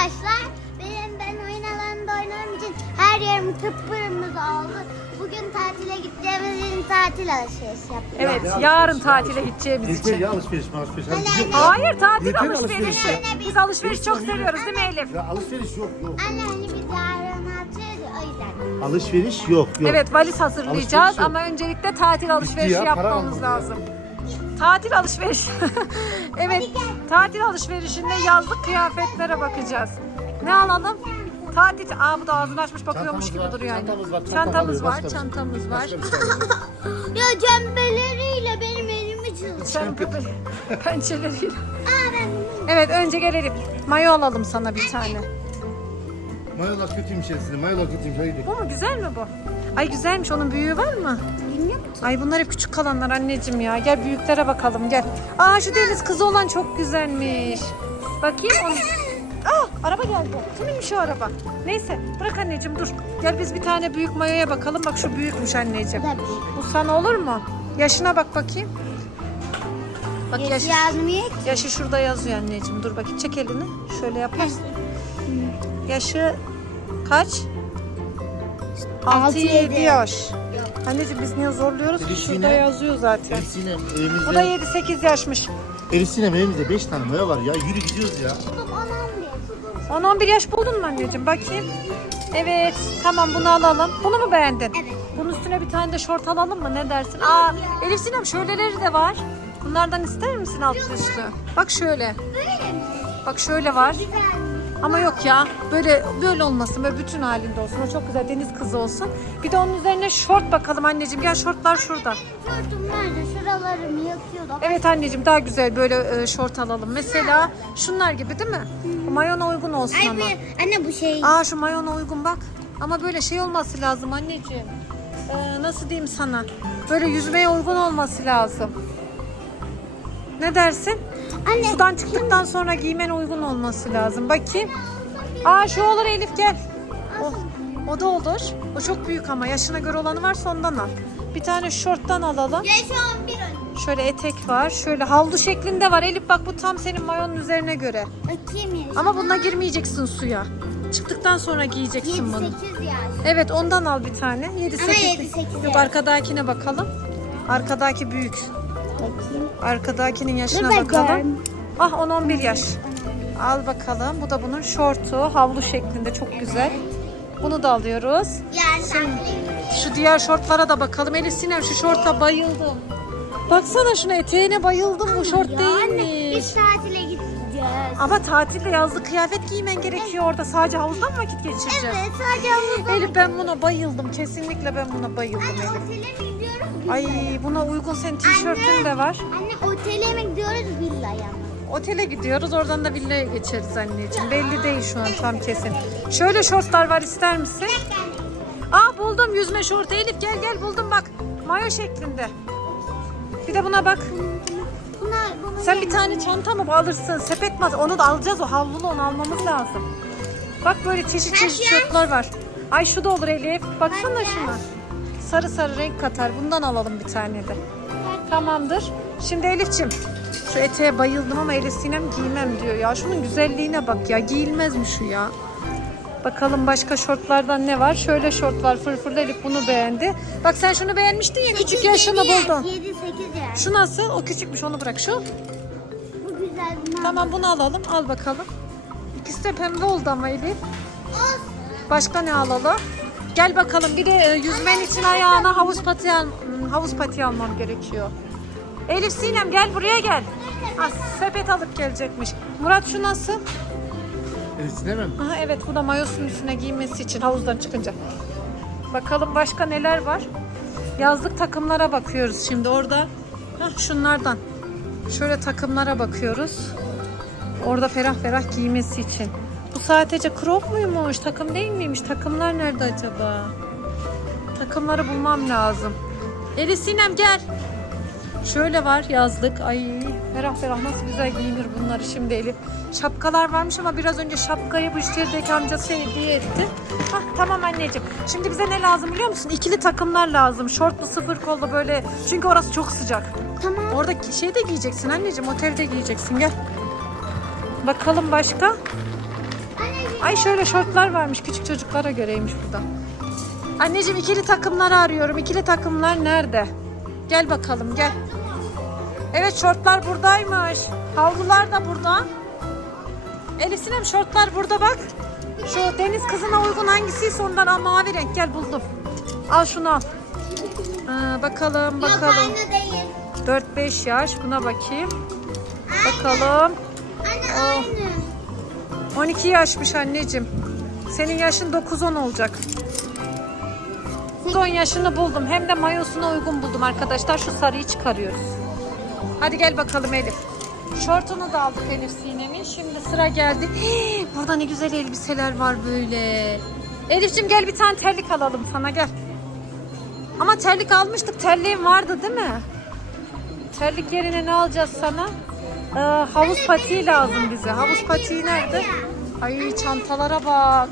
Arkadaşlar benim ben oyun alanında oynadığım için her yerim kıpkırmızı oldu. Bugün tatile gideceğimiz için tatil alışveriş yapıyoruz. Evet, Ya, yarın alışveriş tatile ya. gideceğimiz Yeter için. ya alışveriş alışveriş. Hadi Anne, gidiyoruz. Hayır, tatil Yeter alışverişi. alışveriş Biz alışveriş çok seviyoruz değil mi Elif? Ya alışveriş yok yok. Anne hani biz yarın ya, o yüzden. Alışveriş yok yok. Evet, valiz hazırlayacağız Alışveriş yok. ama öncelikle tatil alışverişi ya, para yapmamız almamız lazım. Tatil alışveriş. evet, tatil alışverişinde yazlık kıyafetlere bakacağız. Ne alalım? Tatil. Aa bu da ağzını açmış bakıyormuş Çantamız gibi var, duruyor yani. çantamız var, çantam Çantamız alıyor, var, başka bir şey. çantamız var. Başka bir şey yok. Ya cembeleriyle benim elimi çıldı. Sen pençeleriyle. Aa ben Evet önce gelelim. Mayo alalım sana bir tane. Mayolar kötüymüş Esin. Mayolar kötüymüş. Gidelim. Bu mu güzel mi bu? Ay güzelmiş onun büyüğü var mı? bilmiyorum ki. Ay bunlar hep küçük kalanlar anneciğim ya. Gel büyüklere bakalım gel. Aa şu deniz kızı olan çok güzelmiş. Bakayım onu. Aa araba geldi. Kiminmiş o araba? Neyse bırak anneciğim dur. Gel biz bir tane büyük mayoya bakalım. Bak şu büyükmüş anneciğim. Tabii. Bu sana olur mu? Yaşına bak bakayım. Bak yaşı, Yaşı yazmıyor ki. yaşı şurada yazıyor anneciğim. Dur bakayım çek elini. Şöyle yaparsın. Yaşı kaç? 6, 6-7 yedi. yaş. Anneciğim biz niye zorluyoruz ki? Elif Şurada yazıyor zaten. Elif Sinem Bu da evimizde. 7-8 yaşmış. Elif Sinem evimizde 5 tane mayo var ya. Yürü gidiyoruz ya. Babam 11. 10-11 yaş buldun mu anneciğim? Bakayım. Evet. Tamam bunu alalım. Bunu mu beğendin? Evet. Bunun üstüne bir tane de şort alalım mı? Ne dersin? Aa, Elif Sinem şöyleleri de var. Bunlardan ister misin alt üstü? Bak şöyle. Böyle mi? Bak şöyle var. Güzel. Ama yok ya. Böyle böyle olmasın. Böyle bütün halinde olsun. O çok güzel deniz kızı olsun. Bir de onun üzerine şort bakalım anneciğim. Gel şortlar şurada. Şortum nerede? Şuralarımı yakıyordu. Evet anneciğim daha güzel böyle e, şort alalım. Mesela şunlar gibi değil mi? Mayona uygun olsun Ay ama. anne bu şey. Aa şu mayona uygun bak. Ama böyle şey olması lazım anneciğim. Ee, nasıl diyeyim sana? Böyle yüzmeye uygun olması lazım. Ne dersin? Anne Sudan çıktıktan sonra giymen uygun olması lazım. Bakayım. Aa şu olur Elif gel. O, o da olur. O çok büyük ama yaşına göre olanı varsa ondan al. Bir tane şorttan alalım. 11 önce. Şöyle etek var. Şöyle havlu şeklinde var. Elif bak bu tam senin mayonun üzerine göre. Bakayım. Ama bununla girmeyeceksin suya. Çıktıktan sonra giyeceksin bunu. 7-8 yaş. Evet ondan al bir tane. 7 Ama 8. 7, 8 Yok yaş. arkadakine bakalım. Arkadaki büyük. Bakayım. Arkadakinin yaşına Dur bakalım. Ah 10 11 yaş. Al bakalım. Bu da bunun şortu, havlu şeklinde çok güzel. Bunu da alıyoruz. Şu diğer şortlara da bakalım. Elif Sinem şu şorta bayıldım. Baksana şuna eteğine bayıldım. Bu şort Ya değil anne, mi? Biz tatile gideceğiz. Ama tatilde yazlık kıyafet giymen gerekiyor orada. Sadece havuzda mı vakit geçireceğim? Evet sadece havuzda. Elif ben buna bayıldım. Kesinlikle ben buna bayıldım Elif. otele mi gidiyoruz? Ay buna uygun senin tişörtün de var. Anne otele mi gidiyoruz villaya mı? Otele gidiyoruz oradan da villaya geçeriz anneciğim. Belli değil şu an tam kesin. Şöyle şortlar var ister misin? Aa buldum yüzme şortu Elif gel gel buldum bak. Mayo şeklinde. Bir de buna bak. Sen bir tane çanta mı alırsın? Sepet mi? Onu da alacağız o havlulu onu almamız lazım. Bak böyle çeşit çeşit şortlar var. Ay şu da olur Elif. Baksana şuna. Sarı sarı renk katar. Bundan alalım bir tane de. Tamamdır. Şimdi Elif'ciğim şu eteğe bayıldım ama Elif Sinem giymem diyor ya. Şunun güzelliğine bak ya. Giyilmez mi şu ya? Bakalım başka şortlardan ne var? Şöyle şort var. Fırfırlı Elif bunu beğendi. Bak sen şunu beğenmiştin ya. Küçük yaşını buldun. 7-8 yaş. Şu nasıl? O küçükmüş onu bırak. Şu. Bu güzel. Tamam bunu alalım. Al bakalım. İkisi de pembe oldu ama Elif. Başka ne alalım? Gel bakalım. Bir de e, yüzmen için ayağına havuz patiği al, hmm, havuz patiği almam gerekiyor. Elif Sinem gel buraya gel. Ha, sepet alıp gelecekmiş. Murat şu nasıl? Elif Sinem mi? Aha, evet bu da mayosunun üstüne giymesi için havuzdan çıkınca. Bakalım başka neler var? Yazlık takımlara bakıyoruz şimdi orada. Hah, şunlardan. Şöyle takımlara bakıyoruz. Orada ferah ferah giymesi için. Bu sadece crop muymuş? Takım değil miymiş? Takımlar nerede acaba? Takımları bulmam lazım. Elif Sinem gel. Şöyle var yazlık. Ay ferah ferah nasıl güzel giyinir bunları şimdi Elif. Şapkalar varmış ama biraz önce şapkayı bu işlerdeki amcası hediye etti. Hah tamam anneciğim. Şimdi bize ne lazım biliyor musun? İkili takımlar lazım. Şortlu sıfır kollu böyle. Çünkü orası çok sıcak. Tamam. Orada şey de giyeceksin anneciğim. Otelde giyeceksin gel. Bakalım başka. Ay şöyle şortlar varmış. Küçük çocuklara göreymiş burada. Anneciğim ikili takımları arıyorum. İkili takımlar nerede? Gel bakalım gel. Evet şortlar buradaymış. Havlular da burada. Elif Sinem şortlar burada bak. Şu deniz kızına uygun hangisiyse ondan al mavi renk. Gel buldum. Al şunu al. Aa, bakalım Yok bakalım. aynı değil. 4-5 yaş buna bakayım. Bakalım. Anne Oh. aynı. 12 yaşmış anneciğim. Senin yaşın 9-10 olacak. 10 yaşını buldum. Hem de mayosuna uygun buldum arkadaşlar. Şu sarıyı çıkarıyoruz. Hadi gel bakalım Elif. Şortunu da aldık Elif Sinem'in. Şimdi sıra geldi. Hii, Burada ne güzel elbiseler var böyle. Elif'cim gel bir tane terlik alalım sana gel. Ama terlik almıştık. Terliğin vardı değil mi? Terlik yerine ne alacağız sana? Ee, havuz patiği lazım bize. Havuz patiği nerede? Ay çantalara bak.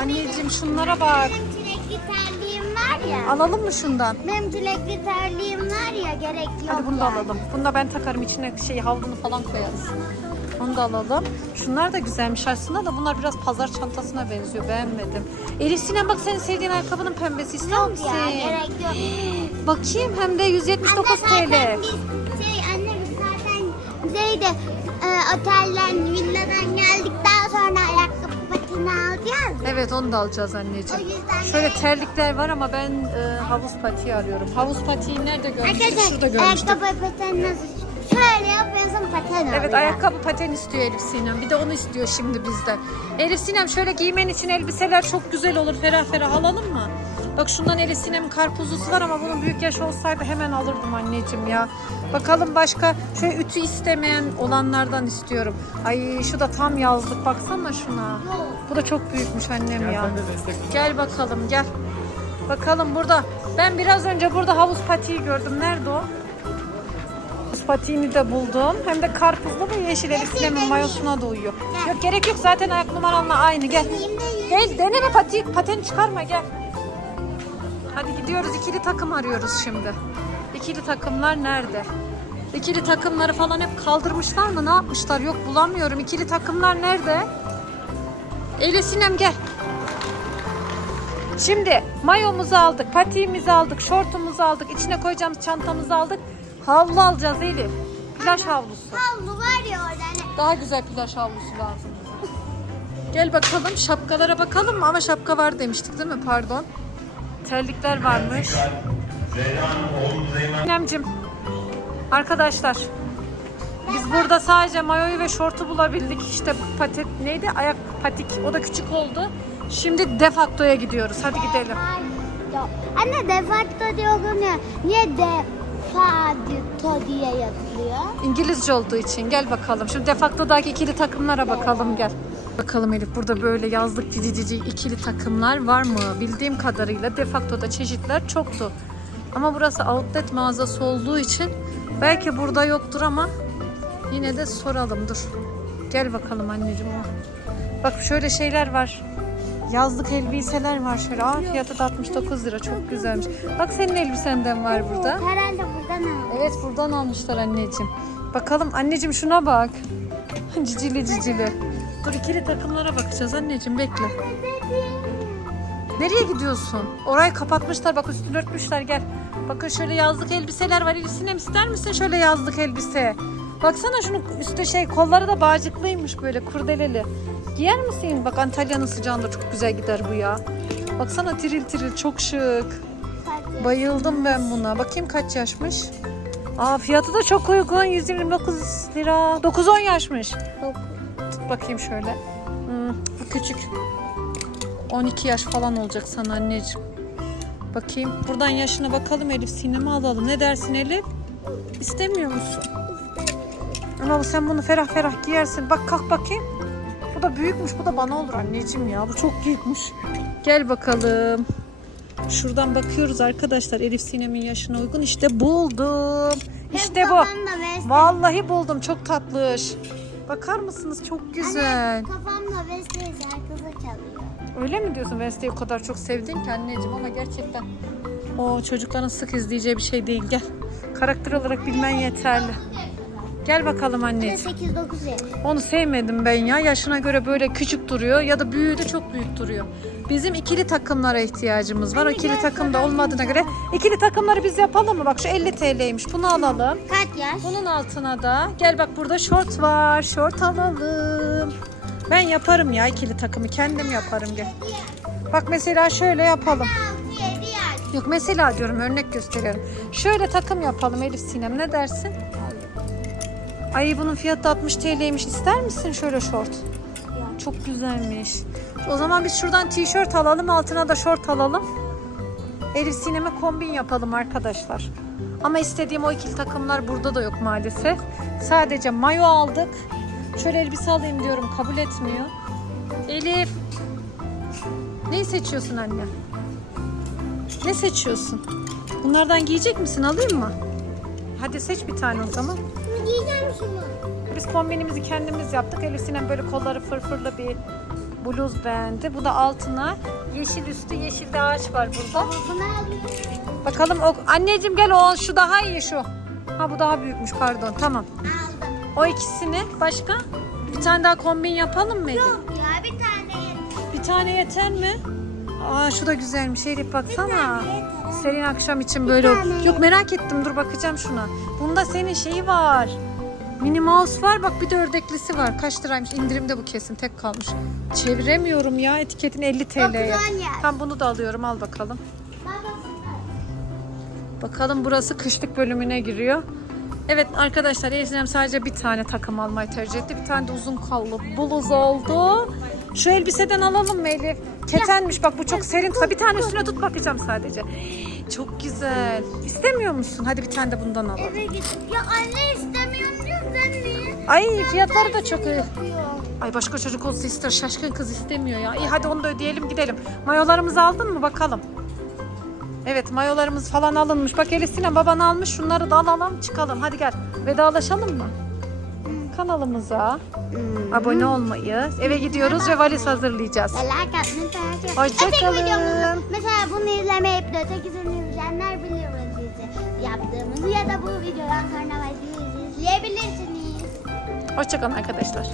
Anneciğim şunlara bak. Çilekli terliğim var ya. Alalım mı şundan? Benim çilekli terliğim var ya gerek yok. Hadi bunu da yani. alalım. Bunu da ben takarım içine şey havlunu falan koyarız. Onu da alalım. Şunlar da güzelmiş aslında da bunlar biraz pazar çantasına benziyor. Beğenmedim. Elif Sinem bak senin sevdiğin ayakkabının pembesi ister Yok misin? ya gerek yok. Bakayım hem de 179 Anne TL. biz şeyde e, otelden villadan geldikten sonra ayakkabı patini alacağız. Evet onu da alacağız O anneciğim. yüzden Şöyle terlikler var ama ben e, havuz patiği arıyorum. Havuz patiği nerede görmüştüm? Şurada Arkadaşlar görmüştüm. ayakkabı pateni nasıl? Şöyle yapıyorsun paten oluyor. Evet ayakkabı paten istiyor Elif Sinem. Bir de onu istiyor şimdi bizden. Elif Sinem şöyle giymen için elbiseler çok güzel olur. Ferah ferah alalım mı? Bak şundan Elif Sinem'in karpuzlusu var ama bunun büyük yaş olsaydı hemen alırdım anneciğim ya. Bakalım başka şöyle ütü istemeyen olanlardan istiyorum. Ay şu da tam yazlık baksana şuna. Bu da çok büyükmüş annem ya. Gel bakalım gel. Bakalım burada. Ben biraz önce burada havuz patiği gördüm. Nerede o? Havuz patiğini de buldum. Hem de karpuzlu ve yeşil Elif Sinem'in mayosuna da uyuyor. Yok gerek yok zaten ayak numaranla aynı gel. Gel deneme patik pateni çıkarma gel. Hadi gidiyoruz ikili takım arıyoruz şimdi. İkili takımlar nerede? İkili takımları falan hep kaldırmışlar mı? Ne yapmışlar? Yok bulamıyorum. İkili takımlar nerede? Elif Sinem gel. Şimdi mayomuzu aldık, patiğimizi aldık, şortumuzu aldık, içine koyacağımız çantamızı aldık. Havlu alacağız Elif. Plaj havlusu. Havlu var ya orada hani. Daha güzel plaj havlusu lazım. Gel bakalım şapkalara bakalım mı? Ama şapka var demiştik değil mi? Pardon. Terlikler varmış. Sinemcim. Arkadaşlar. Biz burada sadece mayoyu ve şortu bulabildik. İşte patik neydi? Ayak patik. O da küçük oldu. Şimdi defaktoya gidiyoruz. Hadi gidelim. Anne defacto diyorum ya. Niye defacto diye yazılıyor? İngilizce olduğu için gel bakalım. Şu defaktodaki ikili takımlara bakalım gel. Bakalım Elif burada böyle yazlık cici cici ikili takımlar var mı? Bildiğim kadarıyla defaktoda çeşitler çoktu. Ama burası outlet mağazası olduğu için belki burada yoktur ama yine de soralım dur. Gel bakalım anneciğim. Bak şöyle şeyler var. Yazlık elbiseler var şöyle. Aa fiyatı da 69 lira. Çok güzelmiş. Bak senin elbisenden var burada. Herhalde buradan aldım. Evet buradan almışlar anneciğim. Bakalım anneciğim şuna bak. cicili cicili. Dur ikili takımlara bakacağız anneciğim bekle. Nereye gidiyorsun? Orayı kapatmışlar bak üstünü örtmüşler gel. Bakın şöyle yazlık elbiseler var. Elif Sinem ister misin şöyle yazlık elbise? Baksana şunun üstte şey kolları da bağcıklıymış böyle kurdeleli. Giyer misin? Bak Antalya'nın sıcağında çok güzel gider bu ya. Baksana tiril tiril çok şık. Bayıldım ben buna. Bakayım kaç yaşmış. Aa fiyatı da çok uygun. 129 lira. 9-10 yaşmış. Tut bakayım şöyle. Hmm, bu küçük. 12 yaş falan olacak sana anneciğim. Bakayım. Buradan yaşına bakalım Elif. Sinemi alalım. Ne dersin Elif? İstemiyor musun? Ama bu- sen bunu ferah ferah giyersin. Bak kalk bakayım. Bu da büyükmüş. Bu da bana olur anneciğim ya. Bu çok büyükmüş. Gel bakalım. Şuradan bakıyoruz arkadaşlar. Elif Sinem'in yaşına uygun. İşte buldum. İşte bu. Vallahi buldum. Çok tatlış. Bakar mısınız? Çok güzel. Kafamda Vestel şarkısı çalıyor. Öyle mi diyorsun? Wednesday'i o kadar çok sevdin ki anneciğim ama gerçekten o çocukların sık izleyeceği bir şey değil. Gel. Karakter olarak bilmen yeterli. Gel bakalım anneciğim. 8-9 yaş. Onu sevmedim ben ya. Yaşına göre böyle küçük duruyor ya da büyüğü çok büyük duruyor. Bizim ikili takımlara ihtiyacımız var. O ikili takım da olmadığına göre ikili takımları biz yapalım mı? Bak şu 50 TL'ymiş. Bunu alalım. Kaç yaş? Bunun altına da gel bak burada şort var. Şort alalım. Ben yaparım ya ikili takımı. Kendim yaparım gel. Bak mesela şöyle yapalım. 6-7 yaş. Yok mesela diyorum örnek gösteriyorum. Şöyle takım yapalım Elif Sinem ne dersin? Ay bunun fiyatı 60 TL'ymiş. İster misin şöyle şort? Çok güzelmiş. O zaman biz şuradan tişört alalım altına da şort alalım. Elif Sinem'e kombin yapalım arkadaşlar. Ama istediğim o ikili takımlar burada da yok maalesef. Sadece mayo aldık. Şöyle elbise alayım diyorum kabul etmiyor. Elif. Neyi seçiyorsun anne? Ne seçiyorsun? Bunlardan giyecek misin? Alayım mı? Hadi seç bir tane o zaman. Giyeceğim şunu. Biz kombinimizi kendimiz yaptık. Elif Sinem böyle kolları fırfırlı bir bluz beğendi. Bu da altına yeşil üstü yeşil de ağaç var burada. Bakalım o anneciğim gel o şu daha iyi şu. Ha bu daha büyükmüş pardon tamam. O ikisini başka bir tane daha kombin yapalım mı Elif? Yok ya bir tane yeter. Bir tane yeter mi? Aa şu da güzelmiş Elif baksana. yeter. Senin akşam için böyle. tane Yok merak ettim dur bakacağım şuna. Bunda senin şeyi var. Minnie Mouse var bak bir de ördeklisi var. Kaç liraymış? İndirimde bu kesin tek kalmış. Çeviremiyorum ya etiketin 50 TL'ye. Tam bunu da alıyorum al bakalım. Bakalım burası kışlık bölümüne giriyor. Evet arkadaşlar Eslem sadece bir tane takım almayı tercih etti. Bir tane de uzun kollu bluz oldu. Şu elbiseden alalım mı Elif? Ketenmiş bak bu çok serin. Bir tane üstüne tut bakacağım sadece. Çok güzel. İstemiyor musun? Hadi bir tane de bundan alalım. eve git. Ya anne istemiyorum diyor sen niye? Ay fiyatları da çok iyi. Ay başka çocuk olsa ister. Şaşkın kız istemiyor ya. İyi hadi onu da ödeyelim gidelim. Mayolarımızı aldın mı bakalım. Evet mayolarımız falan alınmış. Bak Elif Sinem baban almış. Şunları da alalım çıkalım. Hadi gel. Vedalaşalım mı? Kanalımıza abone olmayı, eve gidiyoruz ve valiz hazırlayacağız. Ve like atmayı tercih Hoşça Öteki kalın. videomuzu mesela bunu izlemeyip de ötekisini izleyenler biliyoruz bizi. Yaptığımızı ya da bu videodan sonra videoyu izleyebilirsiniz. Hoşçakalın arkadaşlar.